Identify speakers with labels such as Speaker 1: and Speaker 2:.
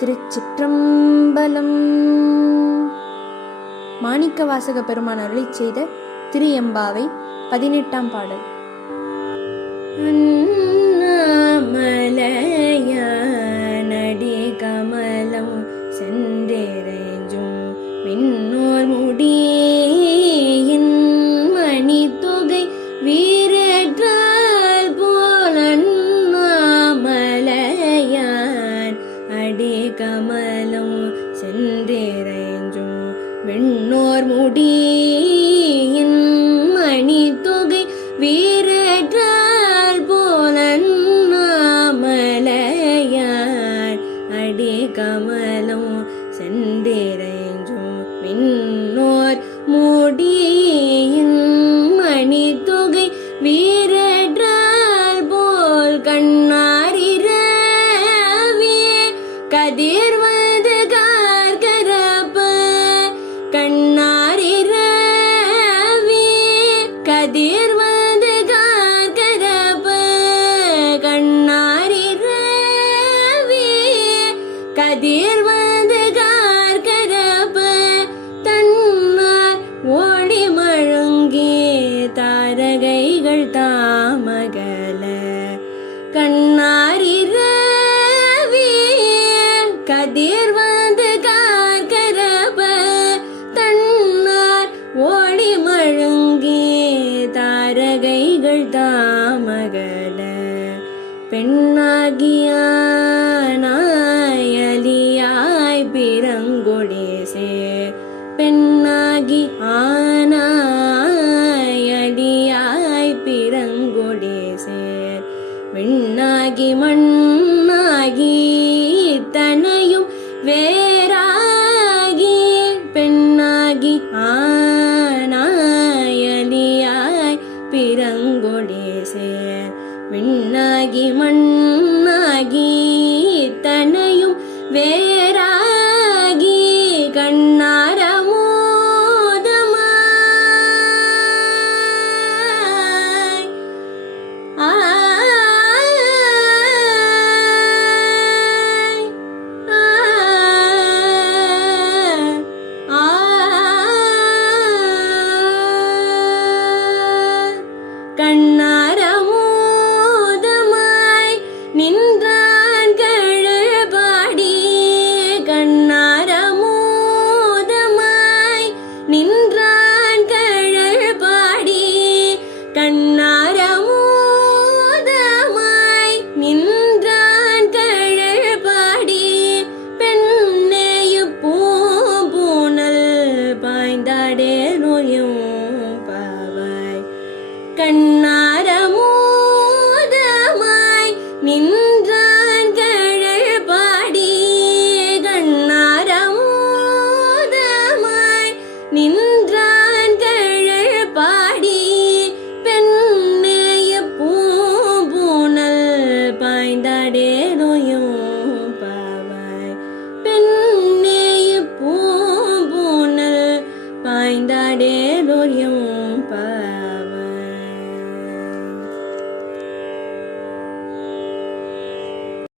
Speaker 1: திருச்சிற்றம்பலம். மாணிக்கவாசக பெருமான் அருளி செய்த திரு எம்பாவை பதினெட்டாம் பாடல். அண்ணாமலையானடி முடியின் மணி தொகை வீரற்றால் போல அடி கமலம் சென்றிரைஞ்சும் மின் கண்ணாரிரவி கதிர் வந்து கார்கரப தன்னார் ஓடி மழுங்கி. தாரகைகள் தாமகல பெண்ணாகிய நின்